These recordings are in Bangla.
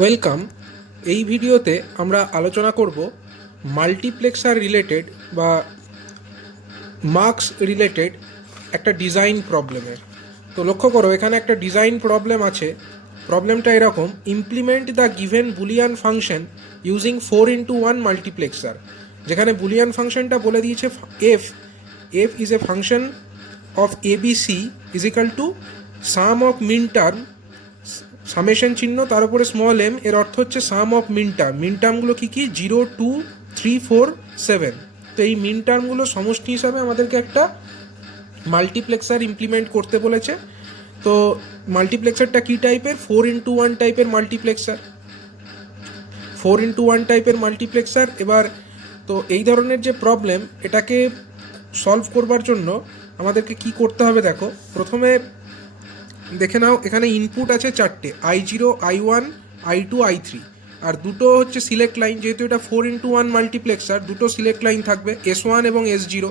ওয়েলকাম। এই ভিডিওতে আমরা আলোচনা করব মাল্টিপ্লেক্সার রিলেটেড বা মার্কস রিলেটেড একটা ডিজাইন প্রবলেমের। তো লক্ষ্য করো, এখানে একটা ডিজাইন প্রবলেম আছে। প্রবলেমটা এরকম: implement the given Boolean function using 4x1 multiplexer. যেখানে বুলিয়ান ফাংশনটা বলে দিয়েছে F is a function of ABC is equal to sum of min term, summation চিহ্ন, তার উপরে স্মল এম, এর অর্থ হচ্ছে সাম অফ মিন টার্ম। মিন টার্মগুলো কী কী? 0, 2, 3, 4, 7। তো এই মিন টার্মগুলো সমষ্টি হিসাবে আমাদেরকে একটা মাল্টিপ্লেক্সার ইমপ্লিমেন্ট করতে বলেছে। তো মাল্টিপ্লেক্সারটা কী টাইপের? 4x1 টাইপের মাল্টিপ্লেক্সার। 4x1 টাইপের মাল্টিপ্লেক্সার। এবার তো এই ধরনের যে প্রবলেম, এটাকে সলভ করবার জন্য আমাদেরকে কি করতে হবে দেখো। প্রথমে দেখে নাও, এখানে ইনপুট আছে চারটে: I0, I1, I2, I3, আর দুটো হচ্ছে সিলেক্ট লাইন। যেহেতু এটা 4x1 মাল্টিপ্লেক্সার, দুটো সিলেক্ট লাইন থাকবে, S1 এবং S0।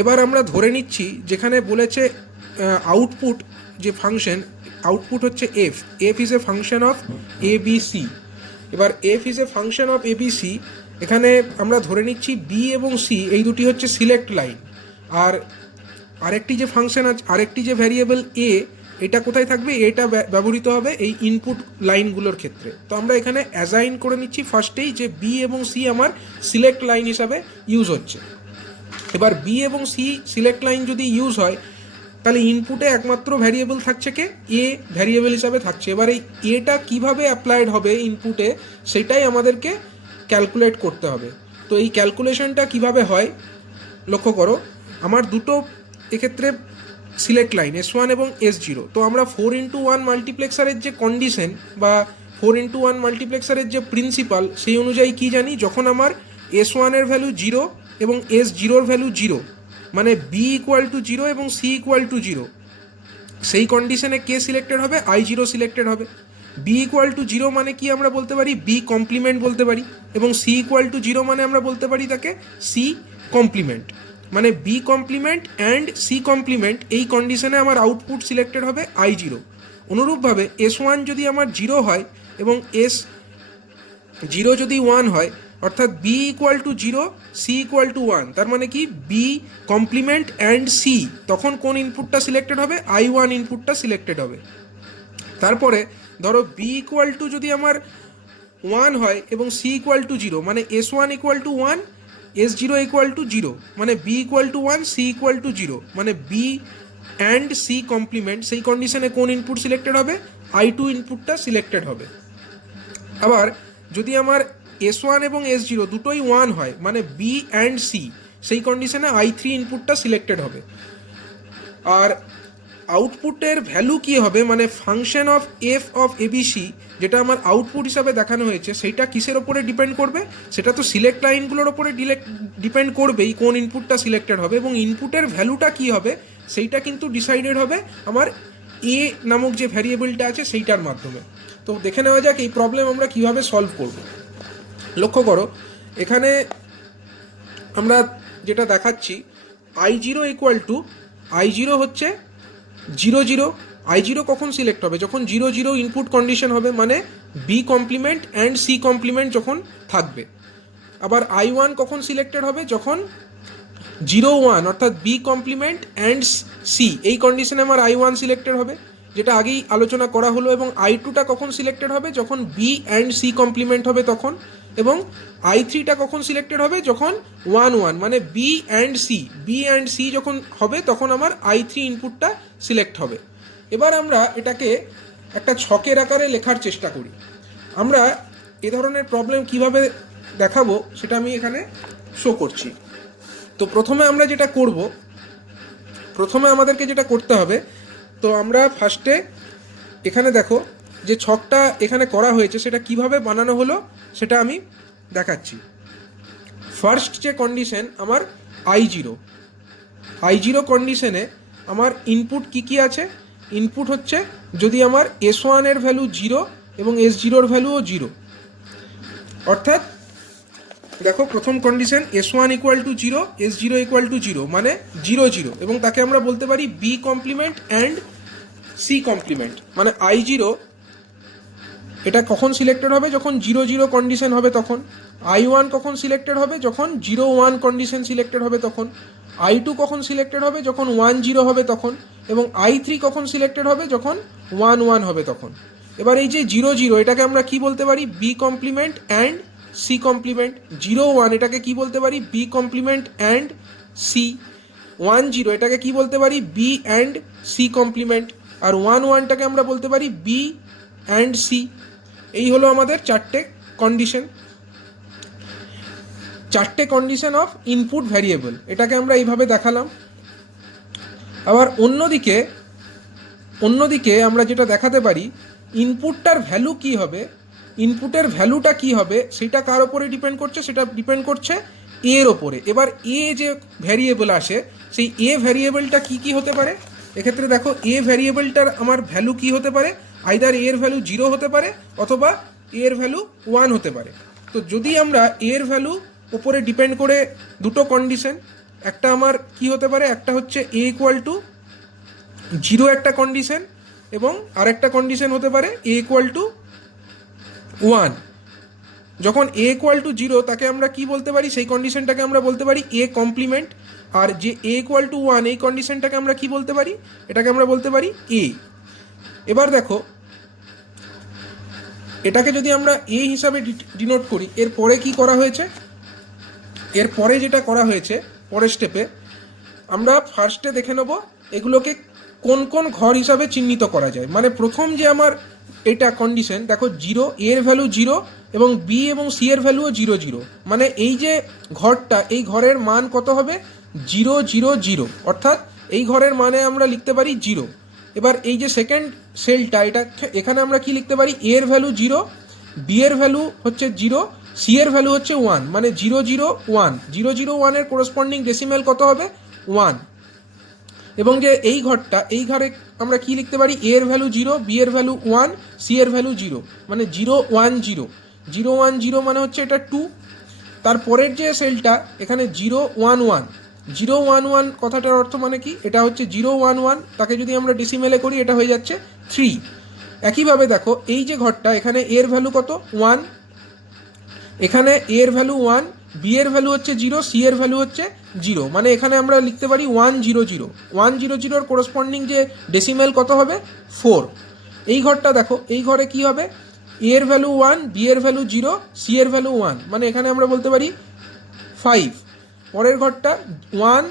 এবার আমরা ধরে নিচ্ছি, যেখানে বলেছে আউটপুট যে ফাংশন, আউটপুট হচ্ছে F is a function of ABC। এবার F is a function of ABC, এখানে আমরা ধরে নিচ্ছি বি এবং সি এই দুটি হচ্ছে সিলেক্ট লাইন। আর আরেকটি যে ফাংশন আছে, আরেকটি যে ভ্যারিয়েবল এ, এটা কোথায় থাকবে? এটা ব্যবহৃত হবে এই ইনপুট লাইনগুলোর ক্ষেত্রে। তো আমরা এখানে অ্যাসাইন করে নিচ্ছি ফার্স্টেই যে বি এবং সি আমার সিলেক্ট লাইন হিসাবে ইউজ হচ্ছে। এবার বি এবং সি সিলেক্ট লাইন যদি ইউজ হয়, তাহলে ইনপুটে একমাত্র ভ্যারিয়েবল থাকছে কে? এ ভ্যারিয়েবল হিসাবে থাকছে। এবার এই এটা কীভাবে অ্যাপ্লাইড হবে ইনপুটে, সেটাই আমাদেরকে ক্যালকুলেট করতে হবে। তো এই ক্যালকুলেশনটা কিভাবে হয় লক্ষ্য করো। আমার দুটো এক্ষেত্রে সিলেক্ট লাইন S1 এবং S0। তো আমরা 4x1 মাল্টিপ্লেক্সারের যে কন্ডিশন বা 4x1 মাল্টিপ্লেক্সারের যে প্রিন্সিপাল, সেই অনুযায়ী কি জানি, যখন আমার S1 এর ভ্যালু 0 এবং S0 ভ্যালু 0, মানে B ইকুয়াল টু 0 এবং C ইকুয়াল টু 0, সেই কন্ডিশনে কে সিলেক্টেড হবে? I0 সিলেক্টেড হবে। B ইকুয়াল টু 0 মানে কি আমরা বলতে পারি? B কমপ্লিমেন্ট বলতে পারি। এবং C ইকুয়াল টু 0 মানে আমরা বলতে পারি তাকে C কমপ্লিমেন্ট। মানে B complement and C complement, এই কন্ডিশনে আমার আউটপুট সিলেক্টেড হবে I0। অনুরূপভাবে S1 যদি আমার 0 হয় এবং S0 যদি 1 হয়, অর্থাৎ B equal to 0, C equal to 1, তার মানে কি B কমপ্লিমেন্ট অ্যান্ড C, তখন কোন ইনপুটটা সিলেক্টেড হবে? I1 ইনপুটটা সিলেক্টেড হবে। তারপরে ধরো B ইকুয়াল টু যদি আমার 1 হয় এবং C ইকুয়াল টু 0, মানে S1 equal to 1, S0 equal to 0, মানে B equal to 1, C equal to 0, মানে B অ্যান্ড C কমপ্লিমেন্ট, সেই কন্ডিশনে কোন ইনপুট সিলেক্টেড হবে? I2 ইনপুটটা সিলেক্টেড হবে। আবার যদি আমার S1 এবং S0 দুটোই 1 হয়, মানে B অ্যান্ড C, সেই কন্ডিশনে I3 ইনপুটটা সিলেক্টেড হবে। আর আউটপুটের ভ্যালু কি হবে, মানে function of F of ABC, যেটা আমার আউটপুট হিসাবে দেখানো হয়েছে, সেইটা কিসের ওপরে ডিপেন্ড করবে? সেটা তো সিলেক্ট লাইনগুলোর ওপরে ডিপেন্ড করবেই কোন ইনপুটটা সিলেক্টেড হবে, এবং ইনপুটের ভ্যালুটা কি হবে সেইটা কিন্তু ডিসাইডেড হবে আমার এ নামক যে ভ্যারিয়েবলটা আছে সেইটার মাধ্যমে। তো দেখে নেওয়া যাক এই প্রবলেম আমরা কিভাবে সলভ করব। লক্ষ্য করো, এখানে আমরা যেটা দেখাচ্ছি, I0 ইকুয়াল টু, I0 হচ্ছে 0, 0। I0 কখন সিলেক্ট হবে? যখন 0, 0 ইনপুট কন্ডিশন হবে, মানে B complement and C complement যখন থাকবে। আবার I1 কখন সিলেক্টেড হবে? যখন 0, 1, অর্থাৎ B কমপ্লিমেন্ট অ্যান্ড C, এই কন্ডিশনে আমার I1 সিলেক্টেড হবে, যেটা আগেই আলোচনা করা হলো। এবং I2টা কখন সিলেক্টেড হবে? যখন B অ্যান্ড C কমপ্লিমেন্ট হবে তখন। এবং I3টা কখন সিলেক্টেড হবে? যখন 1, 1, মানে B অ্যান্ড C যখন হবে তখন আমার I3 ইনপুটটা সিলেক্ট হবে। এবার আমরা এটাকে একটা ছকের আকারে লেখার চেষ্টা করি। আমরা এ ধরনের প্রবলেম কিভাবে দেখাবো সেটা আমি এখানে শো করছি। তো প্রথমে আমরা যেটা করব, প্রথমে আমাদেরকে যেটা করতে হবে, তো আমরা ফার্স্টে এখানে দেখো যে ছকটা এখানে করা হয়েছে সেটা কিভাবে বানানো হলো সেটা আমি দেখাচ্ছি। ফার্স্ট যে কন্ডিশন আমার I0 কন্ডিশনে আমার ইনপুট কি আছে? ইনপুট হচ্ছে যদি আমার S1 এর ভ্যালু 0 এবং S0 এর ভ্যালুও 0, অর্থাৎ দেখো প্রথম condition S1 equal to 0, S0 equal to 0, মানে 0, 0, এবং তাকে আমরা বলতে পারি B complement and C complement. মানে I0 এটা কখন সিলেক্টেড হবে? যখন 0 0 কন্ডিশন হবে তখন। I1 কখন সিলেক্টেড হবে? যখন 0 1 কন্ডিশন সিলেক্টেড হবে তখন। I2 কখন সিলেক্টেড হবে? যখন 1 0 হবে তখন। এবং I3 কখন সিলেক্টেড হবে? যখন 1 1 হবে তখন। এবার এই যে 0 0 এটাকে আমরা কি বলতে পারি? B complement and C complement. 0 1 এটাকে কি বলতে পারি? B complement and C. 1 0 এটাকে কি বলতে পারি? B and C complement. আর 1 1টাকে আমরা বলতে পারি বি অ্যান্ড সি। এই হলো আমাদের চারটে কন্ডিশন, চারটে কন্ডিশন অফ ইনপুট ভ্যারিয়েবল। এটাকে আমরা এইভাবে দেখালাম। আবার অন্যদিকে আমরা যেটা দেখাতে পারি, ইনপুটটার ভ্যালু কি হবে, ইনপুটের ভ্যালুটা কি হবে সেটা কার ওপরে ডিপেন্ড করছে? সেটা ডিপেন্ড করছে এর ওপরে। এবার এ যে ভ্যারিয়েবল আসে, সেই এ ভ্যারিয়েবলটা কি কি হতে পারে? এক্ষেত্রে দেখো, এ ভ্যারিয়েবলটার আমার ভ্যালু কি হতে পারে? আইদার এর ভ্যালু 0 হতে পারে অথবা এর ভ্যালু 1 হতে পারে। তো যদি আমরা এর ভ্যালু ওপরে ডিপেন্ড করে দুটো কন্ডিশন, একটা আমার কি হতে পারে, একটা হচ্ছে এ ইকুয়াল টু 0 একটা কন্ডিশন, এবং আরেকটা কন্ডিশন হতে পারে এ ইকুয়াল টু 1। যখন এ ইকুয়াল টু 0 তাকে আমরা কি বলতে পারি? সেই কন্ডিশনটাকে আমরা বলতে পারি এ কমপ্লিমেন্ট। আর যে এ ইকুয়াল টু 1 এই কন্ডিশনটাকে আমরা কি বলতে পারি? এটাকে আমরা বলতে পারি এ। এবার দেখো, এটাকে যদি আমরা এ হিসাবে ডিনোট করি, এরপরে কি করা হয়েছে? এরপরে যেটা করা হয়েছে পরের স্টেপে, আমরা ফার্স্টে দেখে নেব এগুলোকে কোন কোন ঘর হিসাবে চিহ্নিত করা যায়। মানে প্রথম যে আমার এটা কন্ডিশন, দেখো 0, এর ভ্যালু 0 এবং বি এবং সি এর ভ্যালুও 0 0। মানে এই যে ঘরটা, এই ঘরের মান কত হবে? 0 0 0, অর্থাৎ এই ঘরের মানে আমরা লিখতে পারি 0। এবার এই যে সেকেন্ড সেলটা, এটা এখানে আমরা কি লিখতে পারি? এর ভ্যালু 0, বি এর ভ্যালু হচ্ছে 0, সি এর ভ্যালু হচ্ছে 1, মানে 0 0 1। 0 0 1 এর কোরসপন্ডিং ডেসিমেল কত হবে? 1। এবং যে এই ঘরটা, এই ঘরে আমরা কি লিখতে পারি? এর ভ্যালু 0, বি এর ভ্যালু 1, সি এর ভ্যালু 0, মানে 0 1 0। 0 1 0 মানে হচ্ছে এটা 2। তারপরের যে সেলটা, এখানে 0 1 1। 0 1 1 কথাটার অর্থ মানে কি? এটা হচ্ছে 0 1 1, তাকে যদি আমরা ডেসিমেলে করি এটা হয়ে যাচ্ছে 3। একইভাবে দেখো, এই যে ঘরটা, এখানে এর ভ্যালু কত? 1, এখানে এর ভ্যালু 1, বি এর ভ্যালু হচ্ছে 0, সি এর ভ্যালু হচ্ছে 0, মানে এখানে আমরা লিখতে পারি 1 0 0। 1 0 0 এর কোরসপন্ডিং যে ডেসিমেল কত হবে? 4। এই ঘরটা দেখো, এই ঘরে কি হবে? এর ভ্যালু 1, বি এর ভ্যালু 0, সি এর ভ্যালু 1, মানে এখানে আমরা বলতে পারি 5। পরের ঘরটা 1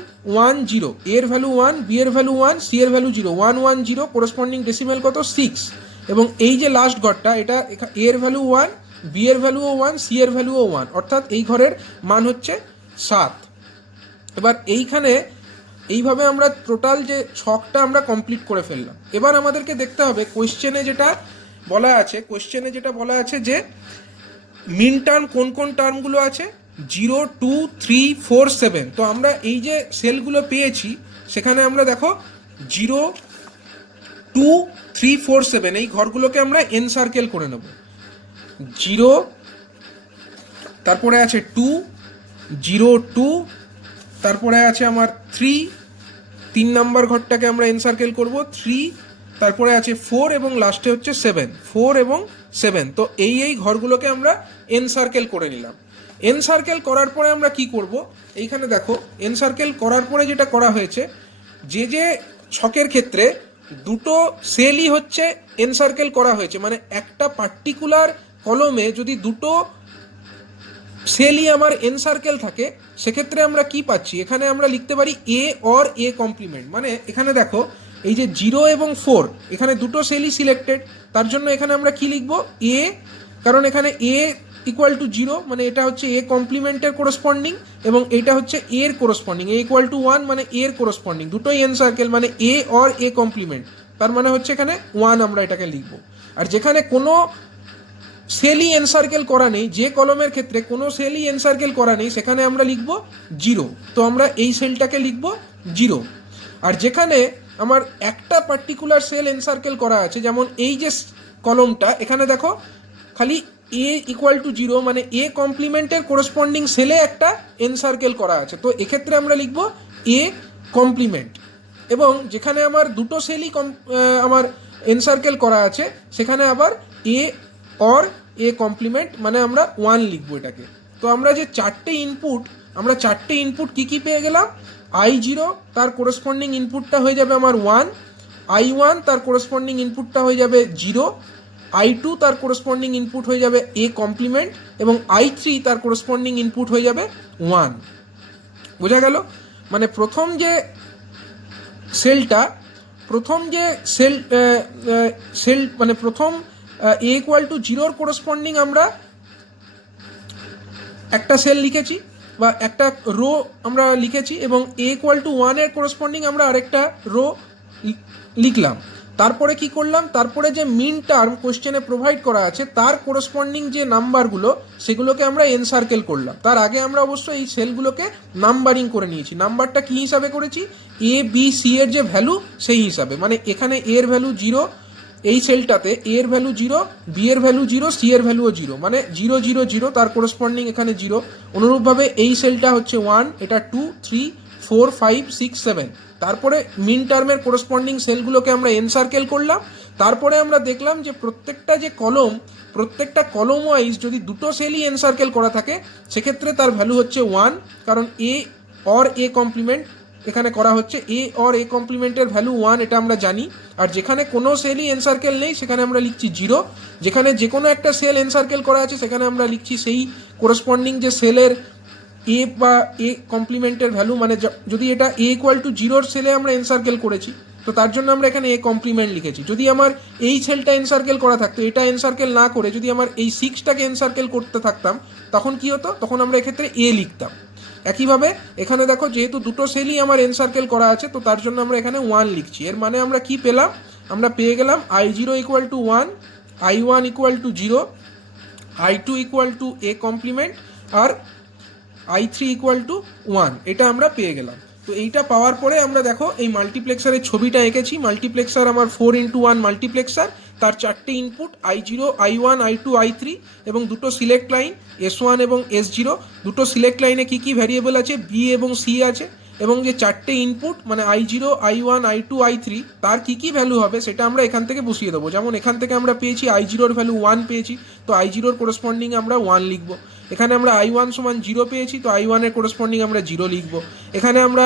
1 0, এর ভ্যালু 1, বি এর ভ্যালু 1, সি এর ভ্যালু 0, 1 1 0, কোরসপন্ডিং ডেসিমেল কত? 6। এবং এই যে লাস্ট ঘরটা, এটা এর ভ্যালু 1, বি এর ভ্যালুও 1, সি এর ভ্যালুও 1, অর্থাৎ এই ঘরের মান হচ্ছে 7। এবার এইখানে এইভাবে আমরা টোটাল যে ছকটা আমরা কমপ্লিট করে ফেললাম। এবার আমাদেরকে দেখতে হবে কোয়েশ্চেনে যেটা বলা আছে যে মিন টার্ম কোন কোন টার্মগুলো আছে? 0 2 3 4 7। তো আমরা এই যে সেলগুলো পেয়েছি, সেখানে আমরা দেখো 0 2 3 4 7 এই ঘরগুলোকে আমরা এন সার্কেল করে নেব। 0, তারপরে আছে 2 0 2, তারপরে আছে আমার 3 নাম্বার ঘরটাকে আমরা এন সার্কেল করব 3, তারপরে আছে 4 এবং লাস্টে হচ্ছে 7, 4 এবং 7। তো এই ঘরগুলোকে আমরা এন সার্কেল করে নিলাম। এন সার্কেল করার পরে আমরা কি করব? এইখানে দেখো, এন সার্কেল করার পরে যেটা করা হয়েছে, যে ছকের ক্ষেত্রে দুটো সেলই হচ্ছে এন সার্কেল করা হয়েছে, মানে একটা পার্টিকুলার কলমে যদি দুটো সেলই আমার এন সার্কেল থাকে, সেক্ষেত্রে আমরা কি পাচ্ছি? এখানে আমরা লিখতে পারি এ অর এ কমপ্লিমেন্ট। মানে এখানে দেখো, এই যে 0 এবং 4, এখানে দুটো সেলই সিলেক্টেড, তার জন্য এখানে আমরা কি লিখব? এ, কারণ এখানে এ ইকুয়াল টু 0, মানে এটা হচ্ছে এ কমপ্লিমেন্টের কোরসপন্ডিং, এবং এটা হচ্ছে এর কোরসপন্ডিং। এ ইকুয়াল টু 1 মানে এর কোরসপন্ডিং, দুটোই এন সার্কেল, মানে এ অর এ কমপ্লিমেন্ট, তার মানে হচ্ছে এখানে 1 আমরা এটাকে লিখব। আর যেখানে কোনো সেলই এন সার্কেল করা নেই, যে কলমের ক্ষেত্রে কোনো সেলই এন সার্কেল করা নেই, সেখানে আমরা লিখব 0। তো আমরা এই সেলটাকে লিখব 0। আর যেখানে আমার একটা পার্টিকুলার সেল এন সার্কেল করা আছে, যেমন এই যে কলমটা, এখানে দেখো খালি এ ইকুয়াল টু 0, মানে এ কমপ্লিমেন্টের কোরসপন্ডিং সেলে একটা এন সার্কেল করা আছে, তো এক্ষেত্রে আমরা লিখব এ কমপ্লিমেন্ট। এবং যেখানে আমার দুটো সেলই আমার এন সার্কেল করা আছে, সেখানে আবার এ অর এ কমপ্লিমেন্ট, মানে আমরা 1 লিখবো এটাকে। তো আমরা যে চারটে ইনপুট কী পেয়ে গেলাম, I0 তার কোরেসপন্ডিং ইনপুটটা হয়ে যাবে আমার 1, I1 তার কোরেসপন্ডিং ইনপুটটা হয়ে যাবে 0, I2 তার কোরেসপন্ডিং ইনপুট হয়ে যাবে এ কমপ্লিমেন্ট, এবং I3 তার কোরেসপন্ডিং ইনপুট হয়ে যাবে 1। বোঝা গেল? মানে প্রথম যে এ ইকুয়াল টু 0 কোরেসপন্ডিং আমরা একটা সেল লিখেছি বা একটা রো আমরা লিখেছি, এবং এ ইকুয়াল টু 1 এর কোরেসপন্ডিং আমরা আরেকটা রো লিখলাম। তারপরে কি করলাম, তারপরে যে মিন টার্ম কোশ্চেনে প্রোভাইড করা আছে তার কোরেসপন্ডিং যে নাম্বারগুলো সেগুলোকে আমরা এনসার্কেল করলাম। তার আগে আমরা অবশ্যই এই সেলগুলোকে নাম্বারিং করে নিয়েছি। নাম্বারটা কী হিসাবে করেছি, এ বি সি এর যে ভ্যালু সেই হিসাবে, মানে এখানে এর ভ্যালু 0, এই সেলটাতে এ এর ভ্যালু 0, বি এর ভ্যালু 0, সি এর ভ্যালুও 0, মানে 0 0 0, তার কোরেসপন্ডিং এখানে 0। অনুরূপভাবে এই সেলটা হচ্ছে 1, এটা 2 3 4 5 6 7। তারপরে মিন টার্মের কোরেসপন্ডিং সেলগুলোকে আমরা এনসার্কেল করলাম। তারপরে আমরা দেখলাম যে প্রত্যেকটা কলম ওয়াইজ যদি দুটো সেলই এনসার্কেল করা থাকে সেক্ষেত্রে তার ভ্যালু হচ্ছে 1, কারণ এ অর এ কমপ্লিমেন্ট এখানে করা হচ্ছে, এ অর এ কমপ্লিমেন্টের ভ্যালু 1, এটা আমরা জানি। আর যেখানে কোনো সেলই এনসার্কেল নেই সেখানে আমরা লিখছি 0। যেখানে যে কোনো একটা সেল এনসার্কেল করা আছে সেখানে আমরা লিখছি সেই কোরেসপন্ডিং যে সেলের এ বা এ কমপ্লিমেন্টের ভ্যালু, মানে যদি এটা এ ইকুয়াল টু 0 সেলে আমরা এনসার্কেল করেছি তো তার জন্য আমরা এখানে এ কমপ্লিমেন্ট লিখেছি। যদি আমার এই সেলটা এনসার্কেল করা থাকতো, এটা এনসার্কেল না করে যদি আমার এই 6টাকে এনসার্কেল করতে থাকতাম তখন কি হতো, তখন আমরা এক্ষেত্রে এ লিখতাম। একইভাবে এখানে দেখো যেহেতু দুটো সেলই আমার এনসার্কেল করা আছে তো তার জন্য আমরা এখানে 1 লিখছি। এর মানে আমরা কি পেলাম, আমরা পেয়ে গেলাম I0 equal to 1, I1 equal to 0, I2 equal to A complement, আর I3 ইকুয়াল টু 1, এটা আমরা পেয়ে গেলাম। তো এইটা পাওয়ার পরে আমরা দেখো এই মাল্টিপ্লেক্সারের ছবিটা এঁকেছি। মাল্টিপ্লেক্সার আমার 4x1 মাল্টিপ্লেক্সার, তার চারটে input I0 I1 I2 I3 এবং দুটো সিলেক্ট লাইন S1 এবং S0। দুটো সিলেক্ট লাইনে কী কী ভ্যারিয়েবল আছে, বি এবং সি আছে, এবং যে চারটে ইনপুট মানে I0 I1 I2 I3 তার কী কী ভ্যালু হবে সেটা আমরা এখান থেকে বসিয়ে দেবো। যেমন এখান থেকে আমরা পেয়েছি I0 ভ্যালু 1 পেয়েছি, তো I0 কোরেসপন্ডিং আমরা 1 লিখবো। এখানে আমরা I1 সমান 0 পেয়েছি, তো I1 এর কোরেসপন্ডিং আমরা 0 লিখবো। এখানে আমরা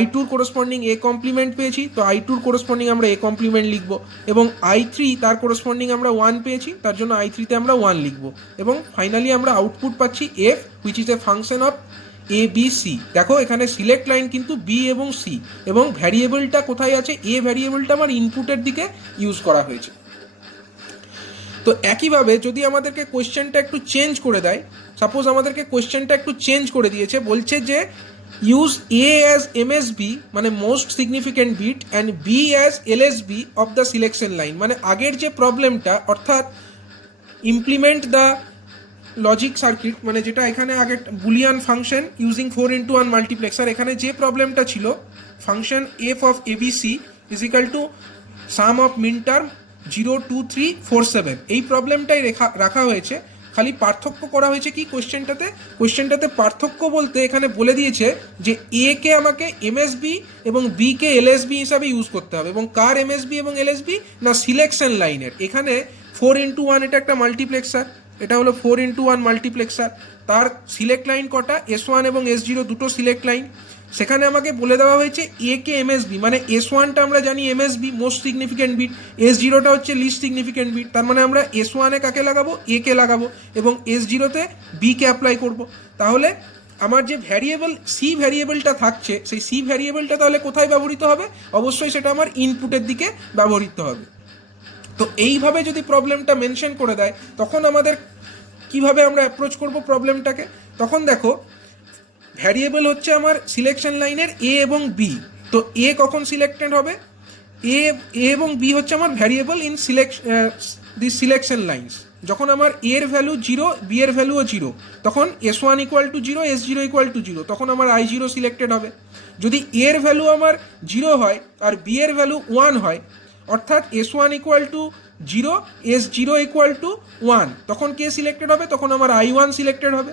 I2 কোরেসপন্ডিং এ কমপ্লিমেন্ট পেয়েছি, তো I2 কোরেসপন্ডিং আমরা এ কমপ্লিমেন্ট লিখবো। এবং I3 তার কোরেসপন্ডিং আমরা 1 পেয়েছি, তার জন্য I3-তে আমরা 1 লিখবো। এবং ফাইনালি আমরা আউটপুট পাচ্ছি F, which is a function of A B C. দেখো এখানে সিলেক্ট লাইন কিন্তু বি এবং সি, এবং ভ্যারিয়েবলটা কোথায় আছে, এ ভ্যারিয়েবলটা আমার ইনপুটের দিকে ইউজ করা হয়েছে। তো একইভাবে যদি আমাদেরকে কোয়েশ্চেনটা একটু চেঞ্জ করে দেয়, সাপোজ আমাদেরকে কোয়েশ্চেনটা একটু চেঞ্জ করে দিয়েছে, বলছে যে ইউজ এ অ্যাজ এমএসবি মানে most significant bit and B as LSB of the selection line. মানে আগের যে প্রবলেমটা, অর্থাৎ ইমপ্লিমেন্ট দ্য লজিক সার্কিট, মানে যেটা এখানে আগে Boolean function using 4x1 multiplexer, এখানে যে প্রবলেমটা ছিল function F of ABC is equal to sum of min term 0 2 3 4 7, এই প্রবলেমটাই রাখা হয়েছে। খালি পার্থক্য করা হয়েছে কি কোয়েশ্চেনটাতে পার্থক্য বলতে এখানে বলে দিয়েছে যে এ কে আমাকে এমএসবি এবং বি কে এলএসবি হিসাবে ইউজ করতে হবে, এবং কার এমএসবি এবং এলএসবি না সিলেকশন লাইনের। এখানে 4x1 এটা একটা মাল্টিপ্লেক্সার, এটা হলো 4x1 মাল্টিপ্লেক্সার, তার সিলেক্ট লাইন কটা, S1 এবং S0 দুটো সিলেক্ট লাইন। সেখানে আমাকে বলে দেওয়া হয়েছে এ কে এমএসবি, মানে S1টা আমরা জানি এমএসবি মোস্ট সিগনিফিক্যান্ট বিট, S0টা হচ্ছে লিস্ট সিগনিফিক্যান্ট বিট, তার মানে আমরা S1-এ কাকে লাগাবো, এ কে লাগাবো, এবং S0-তে বি কে অ্যাপ্লাই করব। তাহলে আমার যে ভ্যারিয়েবল সি ভ্যারিয়েবলটা থাকছে সেই সি ভ্যারিয়েবলটা তাহলে কোথায় ব্যবহৃত হবে, অবশ্যই সেটা আমার ইনপুটের দিকে ব্যবহৃত হবে। তো এইভাবে যদি প্রবলেমটা মেনশন করে দেয় তখন আমাদের কিভাবে আমরা অ্যাপ্রোচ করব প্রবলেমটাকে, তখন দেখো ভ্যারিয়েবল হচ্ছে আমার সিলেকশন লাইনের এ এবং বি। তো এ কখন সিলেক্টেড হবে, এ এবং বি হচ্ছে আমার variable in the selection lines. যখন আমার এর ভ্যালু 0 বি এর ভ্যালুও 0 তখন S1 equal to 0 S0 equal to 0, তখন আমার I0 সিলেক্টেড হবে। যদি এর ভ্যালু আমার 0 হয় আর বি এর ভ্যালু 1 হয়, অর্থাৎ S1 equal to 0 S0 equal to 1, তখন কে সিলেক্টেড হবে, তখন আমার I1 সিলেক্টেড হবে।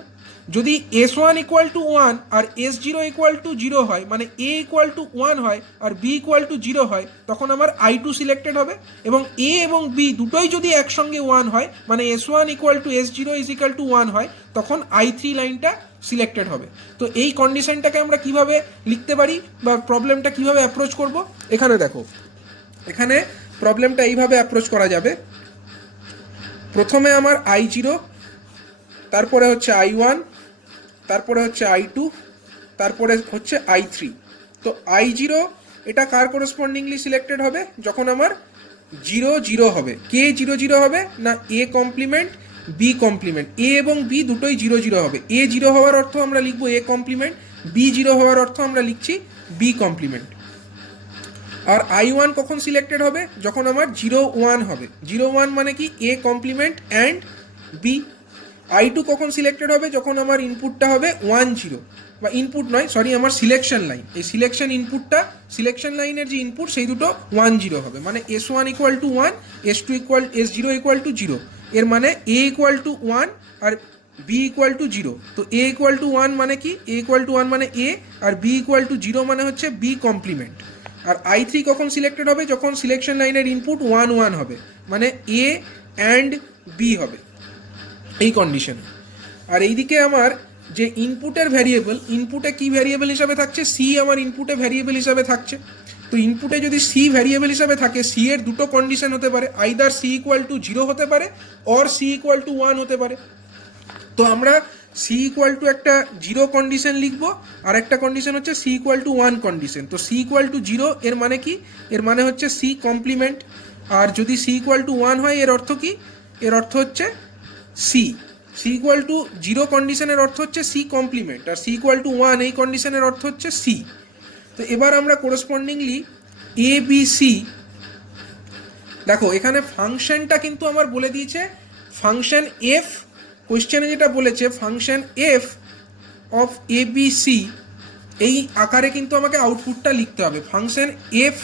যদি S1 ইকুয়াল টু 1 আর S0 ইকুয়াল টু 0 হয়, মানে A ইকুয়াল টু 1 হয় আর B ইকুয়াল টু 0 হয়, তখন আমার I2 সিলেক্টেড হবে। এবং A এবং B দুটোই যদি একসঙ্গে 1 হয়, মানে S1 equal two S0 is equal to 1 হয়, তখন I3 লাইনটা সিলেক্টেড হবে। তো এই কন্ডিশনটাকে আমরা কিভাবে লিখতে পারি বা প্রবলেমটা কিভাবে অ্যাপ্রোচ করব, এখানে দেখো, এখানে প্রবলেমটা এইভাবে অ্যাপ্রোচ করা যাবে। প্রথমে আমার I0, তারপরে হচ্ছে I1, তারপরে হচ্ছে I2, তারপরে হচ্ছে I3। তো I0 এটা কার করেসপন্ডিংলি সিলেক্টেড হবে, যখন আমার 0 0 হবে। কে 0 0 হবে না, A complement B complement. A এবং B দুটোই 0 0 হবে। A 0 হওয়ার অর্থ আমরা লিখব A কমপ্লিমেন্ট, B 0 হওয়ার অর্থ আমরা লিখছি B কমপ্লিমেন্ট। আর I1 কখন সিলেক্টেড হবে, যখন আমার 0 1 হবে। 0 1 মানে কি, A complement and B। I2 কখন সিলেক্টেড হবে, যখন আমার ইনপুটটা হবে 1 0, বা ইনপুট নয়, সরি, আমার সিলেকশন লাইন। এই সিলেকশন ইনপুটটা, সিলেকশন লাইনের যে ইনপুট সেই দুটো 1 0 হবে। মানে S1 equal to 1, S2 equal, S0 equal to 0। এর মানে A ইকুয়াল টু 1 আর B ইকুয়াল টু 0। তো A ইকুয়াল টু 1 মানে কি, A ইকুয়াল টু 1 মানে A, আর B ইকুয়াল টু 0 মানে হচ্ছে B কমপ্লিমেন্ট। আর I3 কখন সিলেক্টেড হবে, যখন সিলেকশন লাইনের ইনপুট 1 1 হবে, মানে A অ্যান্ড B হবে এই কন্ডিশনে। আর এইদিকে আমার যে ইনপুটের ভ্যারিয়েবল, ইনপুটে কি ভ্যারিয়েবল হিসাবে থাকছে, সি আমার ইনপুটে ভ্যারিয়েবল হিসাবে থাকছে। তো ইনপুটে যদি সি ভ্যারিয়েবল হিসাবে থাকে, সি এর দুটো কন্ডিশন হতে পারে, আইদার সি ইকুয়াল টু 0 হতে পারে অর সি ইকুয়াল টু 1 হতে পারে। তো আমরা সি ইকুয়াল টু একটা 0 কন্ডিশন লিখবো, আর একটা কন্ডিশন হচ্ছে সি ইকুয়াল টু 1 কন্ডিশন। তো সি ইকুয়াল টু 0 এর মানে কি, এর মানে হচ্ছে সি কমপ্লিমেন্ট। আর যদি সি ইকুয়াল টু 1 হয়, এর অর্থ কি, এর অর্থ হচ্ছে সি। সি ইকুয়াল টু 0 কন্ডিশনের অর্থ হচ্ছে সি কমপ্লিমেন্ট, আর সি ইকুয়াল টু 1 এই কন্ডিশনের অর্থ হচ্ছে সি। তো এবার আমরা কোরেসপন্ডিংলি এ বি সি, দেখো এখানে ফাংশনটা কিন্তু আমার বলে দিয়েছে ফাংশন এফ, কোয়েশ্চেনে যেটা বলেছে function F of A B C, এই আকারে কিন্তু আমাকে আউটপুটটা লিখতে হবে। Function F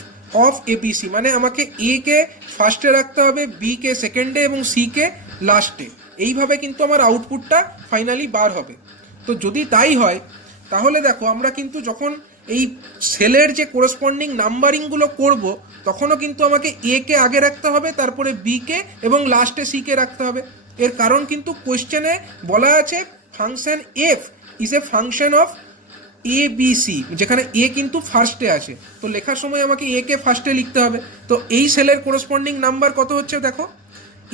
of A B C মানে আমাকে এ কে ফার্স্টে রাখতে হবে, বি কে সেকেন্ডে এবং সি কে লাস্টে। এইভাবে কিন্তু আমার আউটপুটটা ফাইনালি বার হবে। তো যদি তাই হয়, তাহলে দেখো আমরা কিন্তু যখন এই সেলের যে কোরেসপন্ডিং নাম্বারিংগুলো করব, তখনও কিন্তু আমাকে এ কে আগে রাখতে হবে, তারপরে বি কে এবং লাস্টে সি কে রাখতে হবে। এর কারণ কিন্তু কোয়েশ্চেনে বলা আছে function F is a function of A B C, যেখানে এ কিন্তু ফার্স্টে আছে। তো লেখার সময় আমাকে এ কে ফার্স্টে লিখতে হবে। তো এই সেলের কোরেসপন্ডিং নাম্বার কত হচ্ছে দেখো,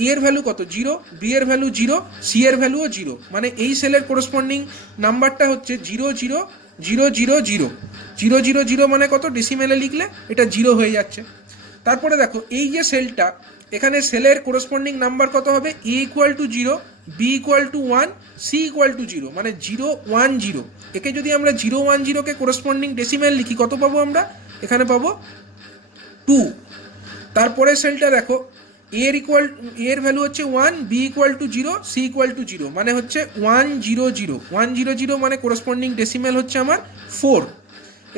এ এর ভ্যালু কত 0, বি এর ভ্যালু 0, সি এর ভ্যালুও 0। মানে এই সেলের কোরেসপন্ডিং নাম্বারটা হচ্ছে 0 0 0 0 0 0 0 0। মানে কত, ডেসিমেলে লিখলে এটা 0 হয়ে যাচ্ছে। তারপরে দেখো এই যে সেলটা, এখানে সেলের কোরেসপন্ডিং নাম্বার কত হবে, A equal to 0, B equal to 1, C equal to 0, মানে 0 1 0। একে যদি আমরা 0 1 0 কে কোরেসপন্ডিং ডেসিমেল লিখি, কত পাবো আমরা, এখানে পাবো 2। তারপরে সেলটা দেখো, এর ভ্যালু হচ্ছে 1, B equal to 0, C equal to 0, মানে হচ্ছে 1 0 0 1 0 0, মানে কোরেসপন্ডিং ডেসিমেল হচ্ছে আমার 4।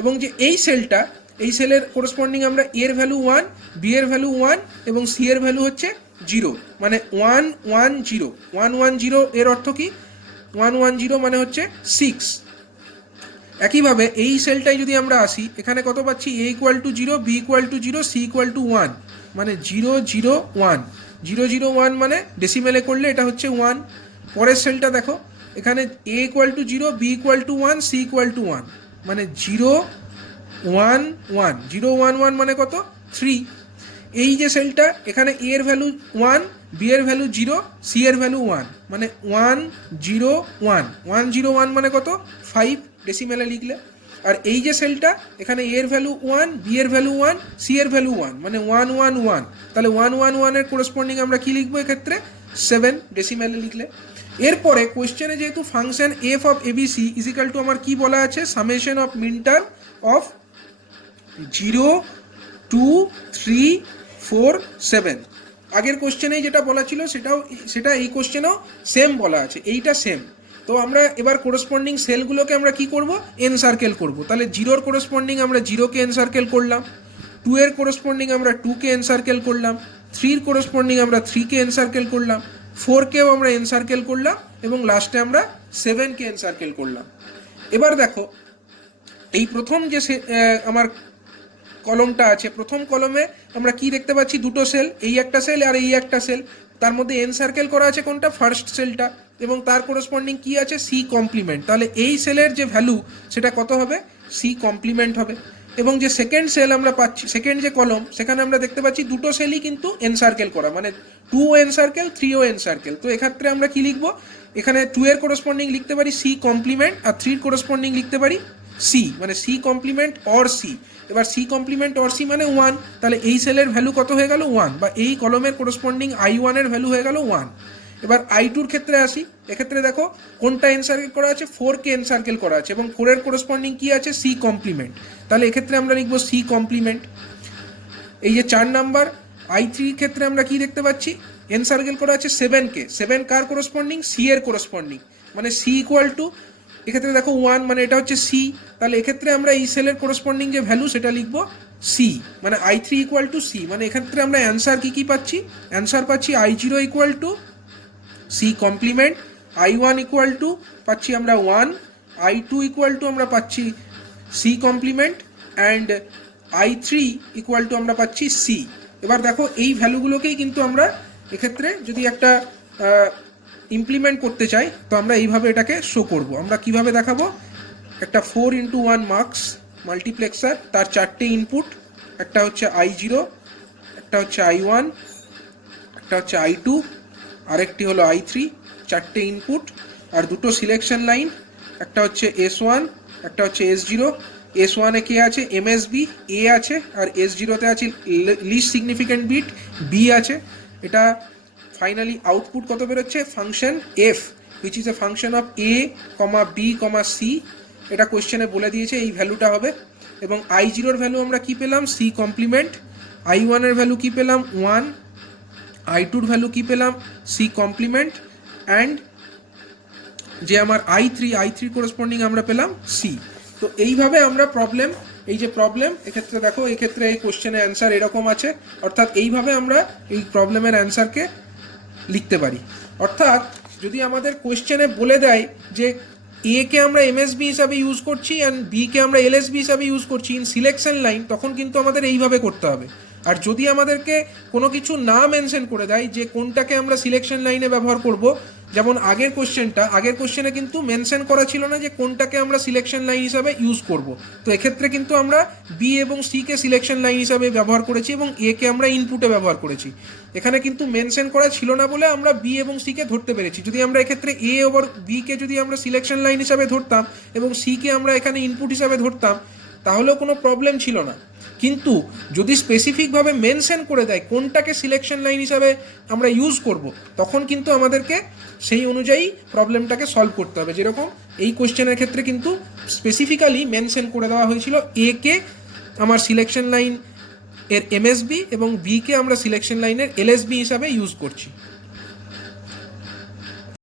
এবং যে এই সেলটা, এই সেলের কোরেসপন্ডিং আমরা এর ভ্যালু 1, বি এর ভ্যালু 1 এবং সি এর ভ্যালু হচ্ছে 0, মানে 1 1 0 1 1 0। এর অর্থ কি, 1 1 0 মানে হচ্ছে 6। একইভাবে এই সেলটাই যদি আমরা আসি, এখানে কত পাচ্ছি, A equal to 0, B equal to 0, C equal to 1, মানে 0 0 1 0 0 1, মানে ডেসিমেলে করলে এটা হচ্ছে 1। পরের সেলটা দেখো, এখানে A equal to 0, B equal to 1, C equal to 1, মানে 0 1 1 0 1 1, মানে কত 3। এই যে সেলটা, এখানে এ এর ভ্যালু 1, বি এর ভ্যালু 0, সি এর ভ্যালু 1, মানে 1 0 1 1 0 1, মানে কত 5 ডেসিমেলে লিখলে। আর এই যে সেলটা, এখানে এর ভ্যালু 1, বি এর ভ্যালু 1, সি এর ভ্যালু 1, মানে 1 1 1, তাহলে 1 1 1 এর কোরেসপন্ডিং আমরা কি লিখবো এক্ষেত্রে, 7 ডেসিমেলে লিখলে। এরপরে কোয়েশ্চেনে যেহেতু function F of ABC is equal two আমার কি বলা আছে, সামেশন অফ মিনটার্ম অফ 0 2 3 4 7। আগের কোয়েশ্চেনেই যেটা বলা ছিল সেটা এই কোয়েশ্চেনেও সেম বলা আছে, এইটা সেম। তো আমরা এবার কোরেসপন্ডিং সেলগুলোকে আমরা কি করব, এন সার্কেল করব। তাহলে 0-র কোরেসপন্ডিং আমরা 0-কে এন সার্কেল করলাম, 2 এর কোরেসপন্ডিং আমরা 2-কে এন সার্কেল করলাম, 3-র কোরেসপন্ডিং আমরা 3-কে এন সার্কেল করলাম, 4কেও আমরা এনসার্কেল করলাম এবং লাস্টে আমরা 7কে এনসার্কেল করলাম। এবার দেখো এই প্রথম যে আমার কলমটা আছে, প্রথম কলমে আমরা কি দেখতে পাচ্ছি, দুটো সেল, এই একটা সেল আর এই একটা সেল, তার মধ্যে এনসার্কেল করা আছে কোনটা, ফার্স্ট সেলটা, এবং তার করেসপন্ডিং কি আছে, সি কমপ্লিমেন্ট। তাহলে এই সেলের যে ভ্যালু সেটা কত হবে, সি কমপ্লিমেন্ট হবে। এবং যে সেকেন্ড সেল আমরা পাচ্ছি, সেকেন্ড যে কলম, সেখানে আমরা দেখতে পাচ্ছি দুটো সেলই কিন্তু এনসার্কেল করা, মানে 2 এনসার্কেল 3ও এনসার্কেল। তো এক্ষেত্রে আমরা কি লিখবো, এখানে 2 এর করেসপন্ডিং লিখতে পারি সি কমপ্লিমেন্ট, আর 3 এর করেসপন্ডিং লিখতে পারি সি, মানে সি কমপ্লিমেন্ট অর সি। এবার সি কমপ্লিমেন্ট অর সি মানে 1, তাহলে এই সেলের ভ্যালু কত হয়ে গেল 1, বা এই কলমের করেসপন্ডিং I1 এর ভ্যালু হয়ে গেল 1। এবার I2 এর ক্ষেত্রে আসি, এক্ষেত্রে দেখো কোনটা এনসার্কেল করা আছে, 4কে এনসার্কেল করা আছে এবং 4 এর করেসপন্ডিং কি আছে, সি কমপ্লিমেন্ট। তাহলে এক্ষেত্রে আমরা লিখবো সি কমপ্লিমেন্ট। এই যে 4 নাম্বার I3 এর ক্ষেত্রে আমরা কি দেখতে পাচ্ছি, এনসার্কেল করা আছে 7কে, 7 কার করেসপন্ডিং, সি এর করেসপন্ডিং, মানে সি ইকুয়াল টু, এক্ষেত্রে দেখো 1, মানে এটা হচ্ছে সি। তাহলে এক্ষেত্রে আমরা এই সেলের করেসপন্ডিং যে ভ্যালু সেটা লিখবো সি, মানে I3 ইকুয়াল টু সি। মানে এক্ষেত্রে আমরা অ্যান্সার কি পাচ্ছি, অ্যান্সার পাচ্ছি I0 equal to C complement, I1 equal to পাচ্ছি আমরা 1, I2 ইকুয়াল টু আমরা পাচ্ছি C complement, and I3 equal to আমরা পাচ্ছি সি। এবার দেখো এই ভ্যালুগুলোকেই কিন্তু আমরা এক্ষেত্রে যদি একটা ইমপ্লিমেন্ট করতে চাই, তো আমরা এইভাবে এটাকে শো করব। আমরা কিভাবে দেখাবো, একটা 4x1 মার্কস মাল্টিপ্লেক্সার, তার 4টে ইনপুট, একটা হচ্ছে I0, একটা হচ্ছে I1, একটা হচ্ছে I2, আরেকটি হলো I3, 4টে ইনপুট আর দুটো সিলেকশন লাইন, একটা হচ্ছে S1, একটা হচ্ছে S0। S1 এ কে আছে, MSB, A আছে, আর S0 তে আছে লিস্ট সিগনিফিক্যান্ট বিট B আছে। এটা ফাইনালি আউটপুট কত বেরোচ্ছে, function F which is a function of A, B, C। এটা কোয়েশ্চেনে বলে দিয়েছে এই ভ্যালুটা হবে। এবং I0 এর ভ্যালু আমরা কি পেলাম, সি কমপ্লিমেন্ট, I1 এর ভ্যালু কি পেলাম 1, I2 এর ভ্যালু কি পেলাম, সি কমপ্লিমেন্ট, অ্যান্ড যে আমার I3 করেসপন্ডিং আমরা পেলাম সি। তো এইভাবে আমরা প্রবলেম, এই যে প্রবলেম, এক্ষেত্রে দেখো এক্ষেত্রে এই কোশ্চেনের অ্যান্সার এরকম আছে, অর্থাৎ এইভাবে আমরা এই প্রবলেমের অ্যান্সারকে লিখতে পারি। অর্থাৎ যদি আমাদের কোশ্চেনে বলে দেয় যে এ কে আমরা এমএসবি হিসাবে ইউজ করছি অ্যান্ড বি কে আমরা এলএসবি হিসাবে ইউজ করছি ইন সিলেকশন লাইন, তখন কিন্তু আমাদের এইভাবে করতে হবে। আর যদি আমাদেরকে কোনো কিছু না মেনশন করে দেয় যে কোনটাকে আমরা সিলেকশন লাইনে ব্যবহার করব, যেমন আগের কোশ্চেনে কিন্তু মেনশন করা ছিল না যে কোনটাকে আমরা সিলেকশন লাইন হিসাবে ইউজ করব। তো এক্ষেত্রে কিন্তু আমরা বি এবং সি কে সিলেকশন লাইন হিসাবে ব্যবহার করেছি এবং এ কে আমরা ইনপুটে ব্যবহার করেছি। এখানে কিন্তু মেনশন করা ছিল না বলে আমরা বি এবং সি কে ধরতে পেরেছি। যদি আমরা এক্ষেত্রে এ ওভার বি কে যদি আমরা সিলেকশন লাইন হিসাবে ধরতাম এবং সি কে আমরা এখানে ইনপুট হিসাবে ধরতাম, তাহলেও কোনো প্রবলেম ছিল না। কিন্তু যদি স্পেসিফিকভাবে মেনশন করে দেয় কোনটাকে সিলেকশন লাইন হিসাবে আমরা ইউজ করব, তখন কিন্তু আমাদেরকে সেই অনুযায়ী প্রবলেমটাকে সলভ করতে হবে। যেরকম এই কোশ্চেনের ক্ষেত্রে কিন্তু স্পেসিফিক্যালি মেনশন করে দেওয়া হয়েছিল এ কে আমার সিলেকশন লাইন এর এমএসবি এবং বি কে আমরা সিলেকশন লাইনের এলএসবি হিসাবে ইউজ করছি।